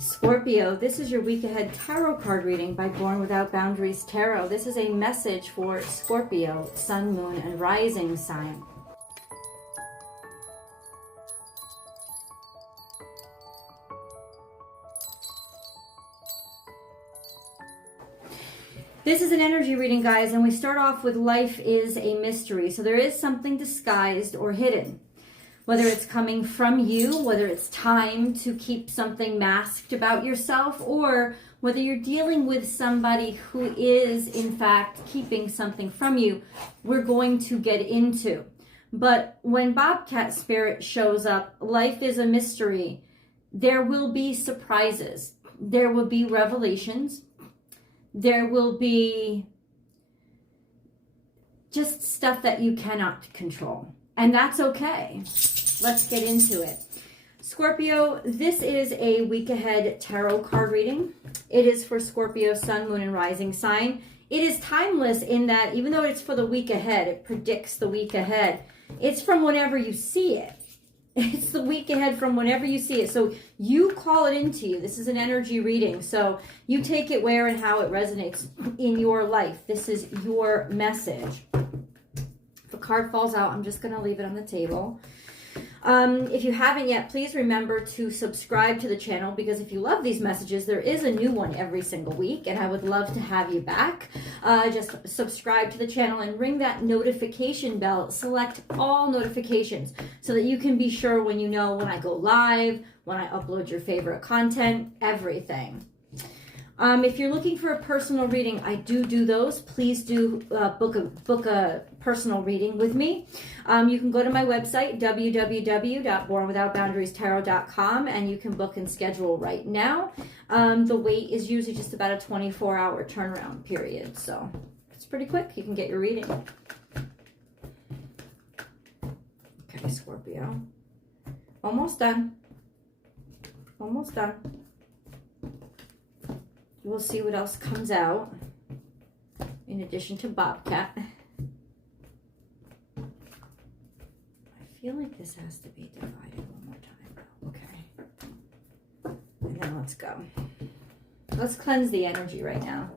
Scorpio, this is your week ahead tarot card reading by Born Without Boundaries Tarot. This is a message for Scorpio, sun, moon, and rising sign. This is an energy reading, guys, and we start off with life is a mystery. So there is something disguised or hidden. Whether it's coming from you, whether it's time to keep something masked about yourself, or whether you're dealing with somebody who is, in fact, keeping something from you, we're going to get into. But when Bobcat Spirit shows up, life is a mystery. There will be surprises. There will be revelations. There will be just stuff that you cannot control. And that's okay. Let's get into it. Scorpio, this is a week ahead tarot card reading. It is for Scorpio, sun, moon, and rising sign. It is timeless in that even though it's for the week ahead, it predicts the week ahead. It's from whenever you see it. It's the week ahead from whenever you see it. So you call it into you. This is an energy reading. So you take it where and how it resonates in your life. This is your message. If a card falls out, I'm just going to leave it on the table. If you haven't yet, please remember to subscribe to the channel, because if you love these messages, there is a new one every single week, and I would love to have you back. Just subscribe to the channel and ring that notification bell. Select all notifications so that you can be sure when you know when I go live, when I upload your favorite content, everything. If you're looking for a personal reading, I do those. Please do book a personal reading with me. You can go to my website, www.bornwithoutboundariestarot.com, and you can book and schedule right now. The wait is usually just about a 24-hour turnaround period, so it's pretty quick. You can get your reading. Okay, Scorpio. Almost done. Almost done. We'll see what else comes out in addition to Bobcat. I feel like this has to be divided one more time. Okay. And then let's go. Let's cleanse the energy right now.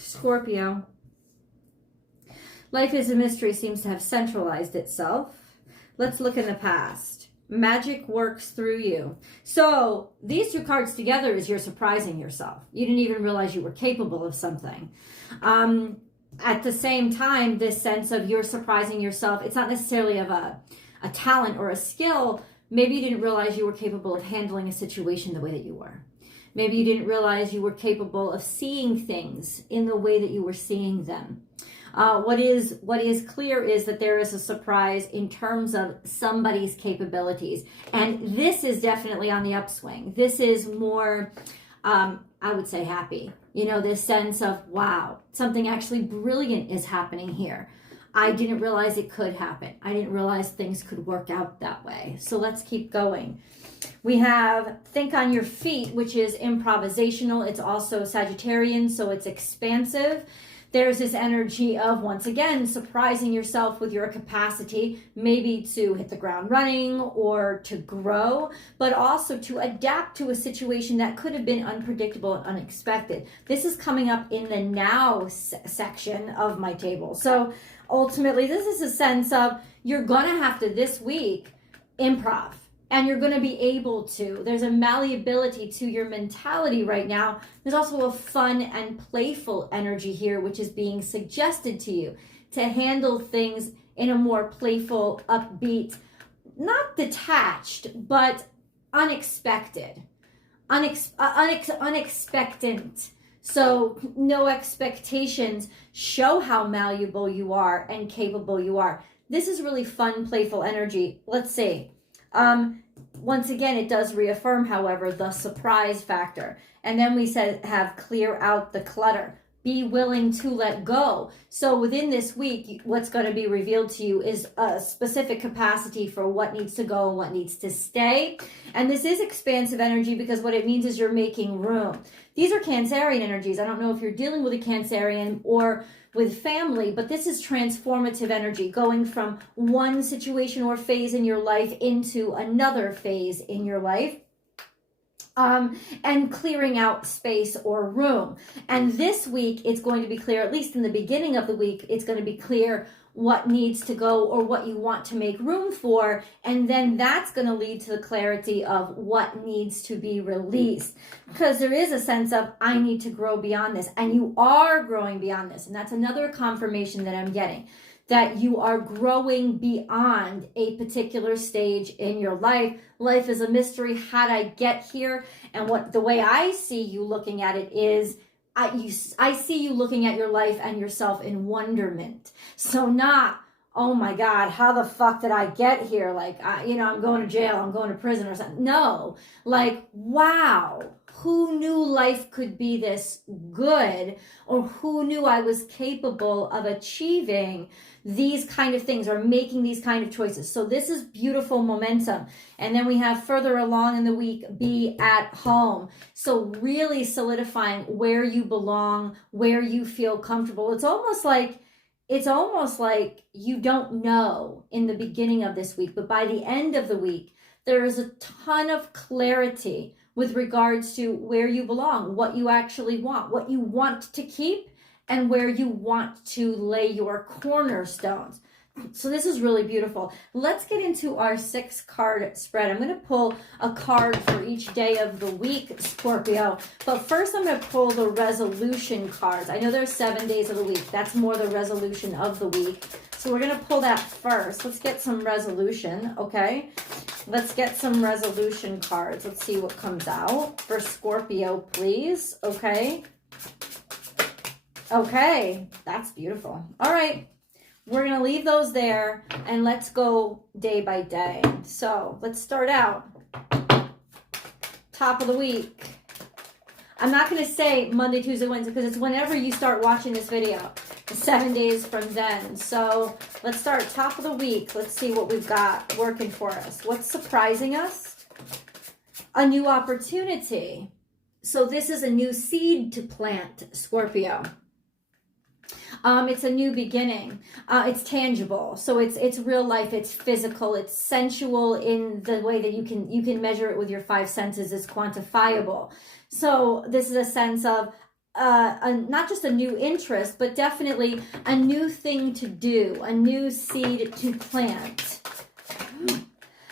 Scorpio. Life is a mystery seems to have centralized itself. Let's look in the past. Magic works through you. So these two cards together is you're surprising yourself. You didn't even realize you were capable of something. At the same time, this sense of you're surprising yourself, it's not necessarily of a talent or a skill. Maybe you didn't realize you were capable of handling a situation the way that you were. Maybe you didn't realize you were capable of seeing things in the way that you were seeing them. What is clear is that there is a surprise in terms of somebody's capabilities. And this is definitely on the upswing. This is more, I would say, happy. You know, this sense of, wow, something actually brilliant is happening here. I didn't realize it could happen. I didn't realize things could work out that way. So let's keep going. We have Think on Your Feet, which is improvisational. It's also Sagittarian, so it's expansive. There's this energy of, once again, surprising yourself with your capacity, maybe to hit the ground running or to grow, but also to adapt to a situation that could have been unpredictable and unexpected. This is coming up in the now section of my table. So ultimately, this is a sense of you're going to have to, this week, improv. And you're going to be able to. There's a malleability to your mentality right now. There's also a fun and playful energy here, which is being suggested to you to handle things in a more playful, upbeat, not detached, but unexpected, unexpectant. So no expectations. Show how malleable you are and capable you are. This is really fun, playful energy. Let's see. Once again, it does reaffirm, however, the surprise factor. And then we said have clear out the clutter. Be willing to let go. So within this week, what's going to be revealed to you is a specific capacity for what needs to go and what needs to stay. And this is expansive energy because what it means is you're making room. These are Cancerian energies. I don't know if you're dealing with a Cancerian or with family, but this is transformative energy, going from one situation or phase in your life into another phase in your life. And clearing out space or room. And this week, it's going to be clear, at least in the beginning of the week, it's going to be clear what needs to go or what you want to make room for. And then that's going to lead to the clarity of what needs to be released. Because there is a sense of, I need to grow beyond this. And you are growing beyond this. And that's another confirmation that I'm getting, that you are growing beyond a particular stage in your life. Life is a mystery. How'd I get here? And what the way I see you looking at it is, I see you looking at your life and yourself in wonderment. So not, oh my God, how the fuck did I get here? Like, I'm going to jail, I'm going to prison or something. No, like, wow. Who knew life could be this good, or who knew I was capable of achieving these kind of things or making these kind of choices? So this is beautiful momentum. And then we have further along in the week, be at home. So really solidifying where you belong, where you feel comfortable. It's almost like you don't know in the beginning of this week, but by the end of the week, there is a ton of clarity with regards to where you belong, what you actually want, what you want to keep, and where you want to lay your cornerstones. So this is really beautiful. Let's get into our 6-card spread. I'm going to pull a card for each day of the week, Scorpio. But first I'm going to pull the resolution cards. I know there's 7 days of the week. That's more the resolution of the week. So we're going to pull that first. Let's get some resolution, okay? Let's get some resolution cards. Let's see what comes out for Scorpio, please. Okay. Okay, that's beautiful. All right. We're going to leave those there and let's go day by day. So let's start out. Top of the week. I'm not going to say Monday, Tuesday, Wednesday because it's whenever you start watching this video. 7 days from then. So let's start top of the week. Let's see what we've got working for us. What's surprising us? A new opportunity. So this is a new seed to plant, Scorpio. It's a new beginning. It's tangible. So it's real life. It's physical. It's sensual in the way that you can measure it with your 5 senses. It's quantifiable. So this is a sense of not just a new interest, but definitely a new thing to do, a new seed to plant.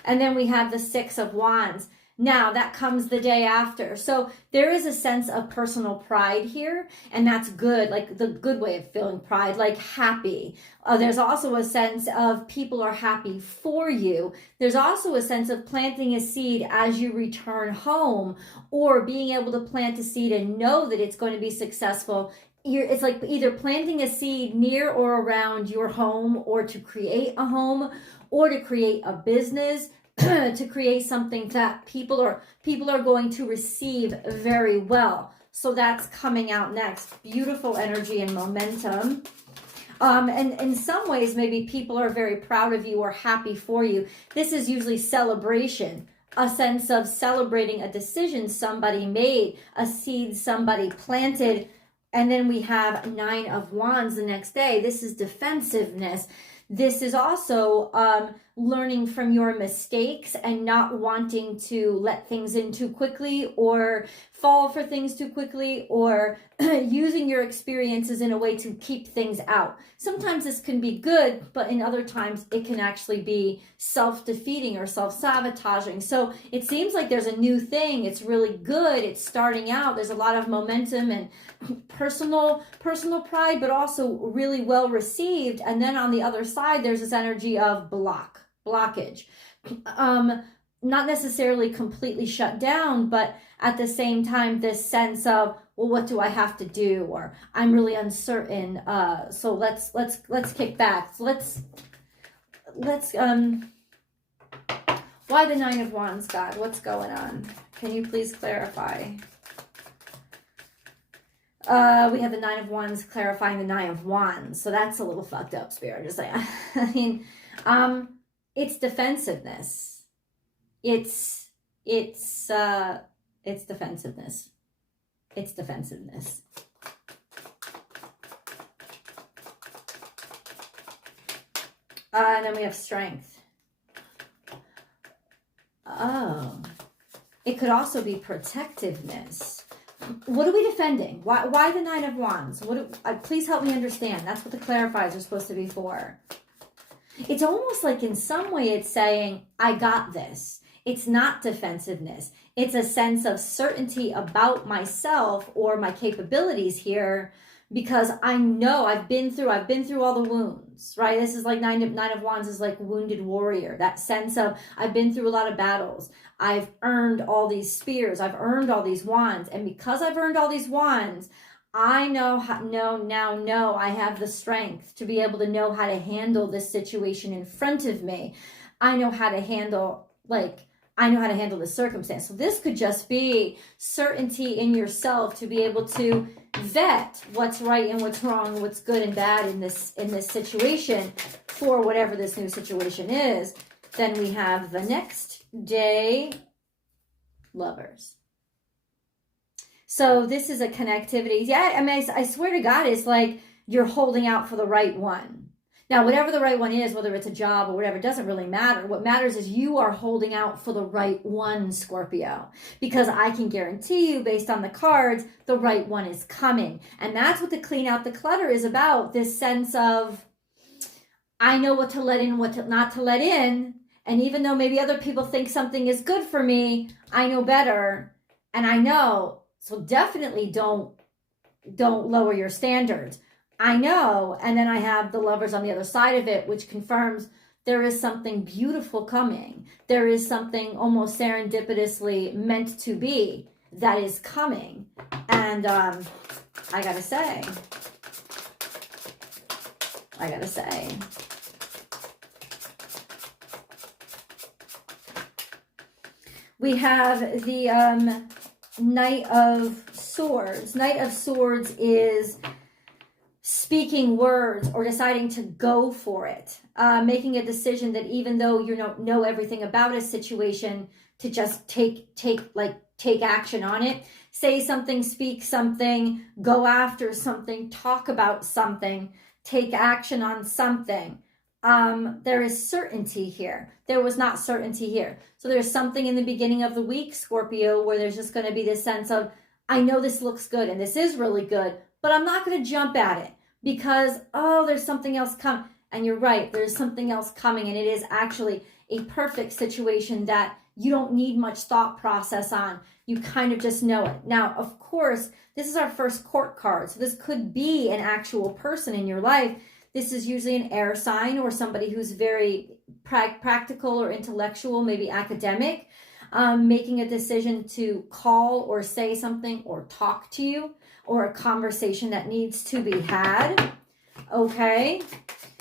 And then we have the 6 of Wands. Now that comes the day after. So there is a sense of personal pride here, and that's good, like the good way of feeling pride, like happy. There's also a sense of people are happy for you. There's also a sense of planting a seed as you return home, or being able to plant a seed and know that it's going to be successful. It's like either planting a seed near or around your home, or to create a home, or to create a business, to create something that people are going to receive very well. So that's coming out next. Beautiful energy and momentum. And in some ways, maybe people are very proud of you or happy for you. This is usually celebration, a sense of celebrating a decision somebody made, a seed somebody planted. And then we have 9 of Wands the next day. This is defensiveness. This is also learning from your mistakes and not wanting to let things in too quickly or fall for things too quickly, or using your experiences in a way to keep things out. Sometimes this can be good, but in other times it can actually be self-defeating or self-sabotaging. So it seems like there's a new thing. It's really good. It's starting out. There's a lot of momentum and personal pride, but also really well received. And then on the other side, there's this energy of blockage. not necessarily completely shut down, but at the same time, this sense of, well, what do I have to do? Or I'm really uncertain. So let's kick back. So let's why the Nine of Wands, God? What's going on? Can you please clarify? We have the Nine of Wands clarifying the Nine of Wands. So that's a little fucked up, Spirit. Just like, I mean, it's defensiveness. It's defensiveness. It's defensiveness. And then we have strength. Oh, it could also be protectiveness. What are we defending? Why the Nine of Wands? Please help me understand. That's what the clarifiers are supposed to be for. It's almost like in some way it's saying, I got this. It's not defensiveness. It's a sense of certainty about myself or my capabilities here, because I know I've been through all the wounds, right? This is like Nine of Wands is like wounded warrior. That sense of I've been through a lot of battles. I've earned all these spears. I've earned all these wands. And because I've earned all these wands, I know I have the strength to be able to know how to handle this situation in front of me. I know how to handle the circumstance. So this could just be certainty in yourself to be able to vet what's right and what's wrong, what's good and bad in this situation for whatever this new situation is. Then we have the next day, Lovers. So this is a connectivity. Yeah, I mean, I swear to God, it's like you're holding out for the right one. Now, whatever the right one is, whether it's a job or whatever, doesn't really matter. What matters is you are holding out for the right one, Scorpio. Because I can guarantee you, based on the cards, the right one is coming. And that's what the clean out the clutter is about. This sense of, I know what to let in, what not to let in. And even though maybe other people think something is good for me, I know better. And I know. So definitely don't lower your standards. I know. And then I have the Lovers on the other side of it, which confirms there is something beautiful coming. There is something almost serendipitously meant to be that is coming. And I gotta say, we have the Knight of Swords. Knight of Swords is speaking words or deciding to go for it, making a decision that even though you don't know everything about a situation, to just take action on it. Say something, speak something, go after something, talk about something, take action on something. There is certainty here. There was not certainty here. So there's something in the beginning of the week, Scorpio, where there's just going to be this sense of, I know this looks good and this is really good, but I'm not going to jump at it because, there's something else coming. And you're right, there's something else coming, and it is actually a perfect situation that you don't need much thought process on. You kind of just know it. Now, of course, this is our first court card. So this could be an actual person in your life. This is usually an air sign or somebody who's very practical or intellectual, maybe academic, making a decision to call or say something or talk to you, or a conversation that needs to be had. Okay.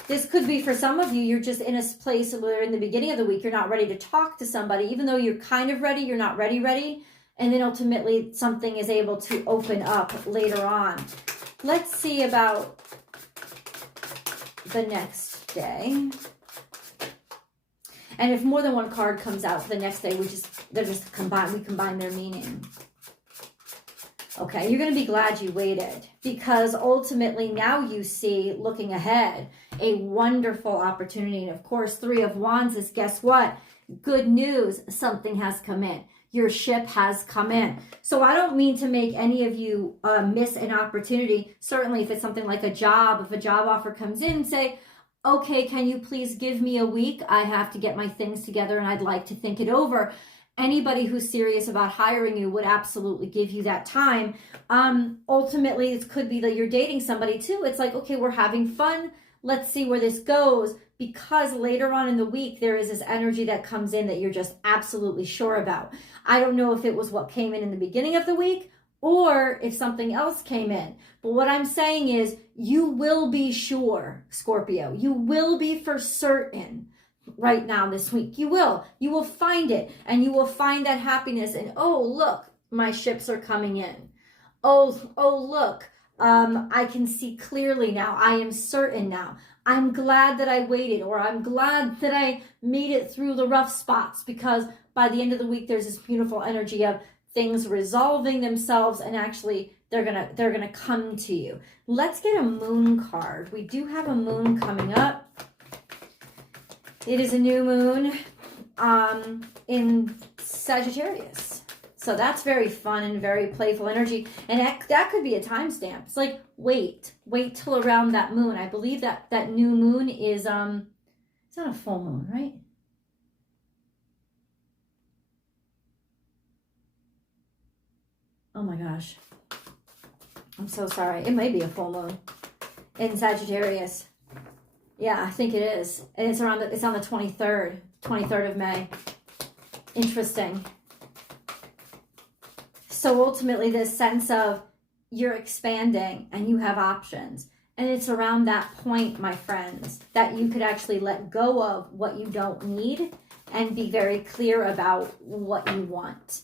This could be for some of you, you're just in a place where in the beginning of the week, you're not ready to talk to somebody, even though you're kind of ready, you're not ready. And then ultimately something is able to open up later on. Let's see about the next day. And if more than one card comes out for the next day, we combine their meaning. Okay, you're going to be glad you waited, because ultimately now you see, looking ahead, a wonderful opportunity. And of course, Three of Wands is, guess what? Good news, something has come in. Your ship has come in. So I don't mean to make any of you miss an opportunity. Certainly if it's something like a job, if a job offer comes in, say, okay, can you please give me a week? I have to get my things together and I'd like to think it over. Anybody who's serious about hiring you would absolutely give you that time. Ultimately, it could be that you're dating somebody too. It's like, okay, we're having fun. Let's see where this goes. because later on in the week, there is this energy that comes in that you're just absolutely sure about. I don't know if it was what came in the beginning of the week or if something else came in. But what I'm saying is you will be sure, Scorpio. You will be for certain right now this week. You will find it, and you will find that happiness. And oh, look, my ships are coming in. Oh, look, I can see clearly now. I am certain now. I'm glad that I waited, or I'm glad that I made it through the rough spots, because by the end of the week, there's this beautiful energy of things resolving themselves, and actually they're gonna come to you. Let's get a moon card. We do have a moon coming up. It is a new moon in Sagittarius. So that's very fun and very playful energy. And that could be a timestamp. It's like, wait till around that moon. I believe that new moon is, it's not a full moon, right? Oh my gosh. I'm so sorry. It may be a full moon in Sagittarius. Yeah, I think it is. And it's on the 23rd of May. Interesting. So ultimately, this sense of you're expanding and you have options. And it's around that point, my friends, that you could actually let go of what you don't need and be very clear about what you want,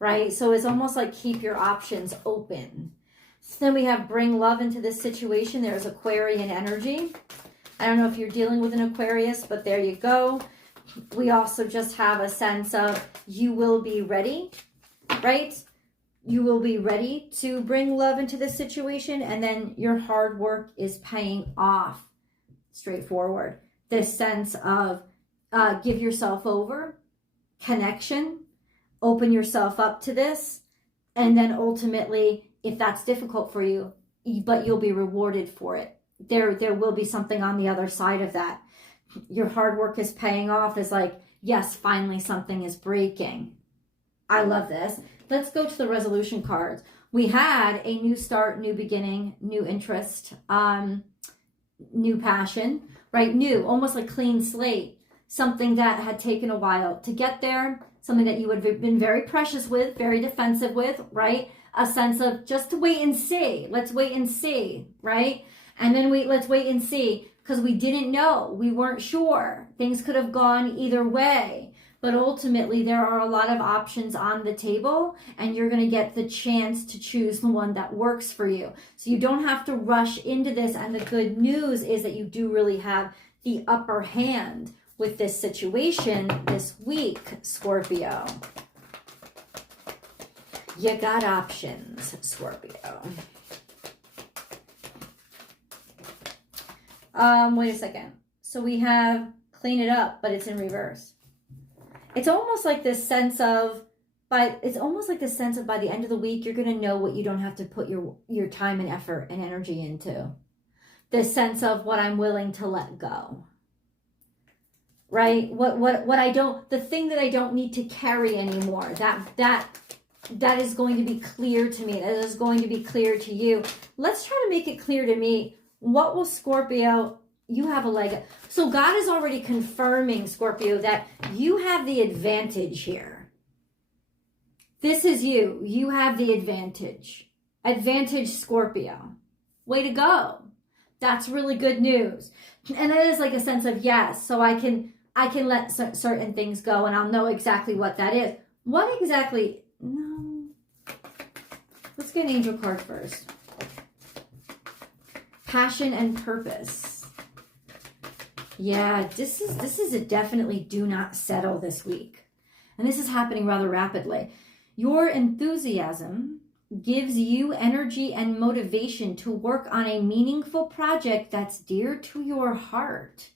right? So it's almost like keep your options open. So then we have bring love into this situation. There's Aquarian energy. I don't know if you're dealing with an Aquarius, but there you go. We also just have a sense of you will be ready, right? You will be ready to bring love into this situation, and then your hard work is paying off. Straightforward. This sense of give yourself over, connection, open yourself up to this, and then ultimately, if that's difficult for you, but you'll be rewarded for it. There will be something on the other side of that. Your hard work is paying off. Is like, yes, finally something is breaking. I love this. Let's go to the resolution cards. We had a new start, new beginning, new interest, new passion, right? New, almost like clean slate. Something that had taken a while to get there. Something that you would have been very precious with, very defensive with, right? A sense of just to wait and see. Let's wait and see, right? And then let's wait and see, because we didn't know. We weren't sure. Things could have gone either way. But ultimately, there are a lot of options on the table, and you're going to get the chance to choose the one that works for you. So you don't have to rush into this. And the good news is that you do really have the upper hand with this situation this week, Scorpio. You got options, Scorpio. Wait a second. So we have clean it up, but it's in reverse. It's almost like this sense of, by the end of the week, you're going to know what you don't have to put your time and effort and energy into. This sense of what I'm willing to let go. Right? What I don't, the thing that I don't need to carry anymore. That is going to be clear to me. That is going to be clear to you. Let's try to make it clear to me. What will Scorpio, you have a leg up. So God is already confirming, Scorpio, that you have the advantage here. This is you. You have the advantage. Advantage, Scorpio. Way to go. That's really good news. And that is like a sense of yes. So I can let certain things go, and I'll know exactly what that is. What exactly? No. Let's get an angel card first. Passion and purpose. Yeah, this is a definitely do not settle this week. And this is happening rather rapidly. Your enthusiasm gives you energy and motivation to work on a meaningful project that's dear to your heart.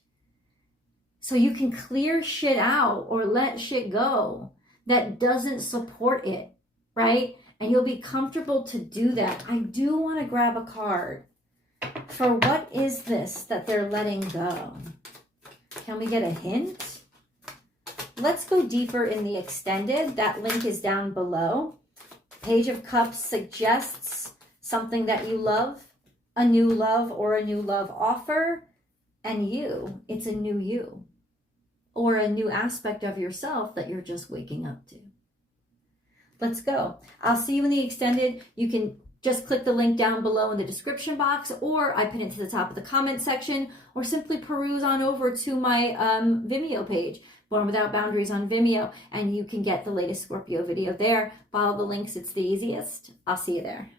So you can clear shit out or let shit go that doesn't support it, right? And you'll be comfortable to do that. I do want to grab a card for what is this that they're letting go. Can we get a hint? Let's go deeper in the extended. That link is down below. Page of Cups suggests something that you love, a new love or a new love offer. And you, it's a new you, or a new aspect of yourself that you're just waking up to. Let's go. I'll see you in the extended. You can just click the link down below in the description box, or I pin it to the top of the comment section, or simply peruse on over to my Vimeo page, Born Without Boundaries on Vimeo, and you can get the latest Scorpio video there. Follow the links. It's the easiest. I'll see you there.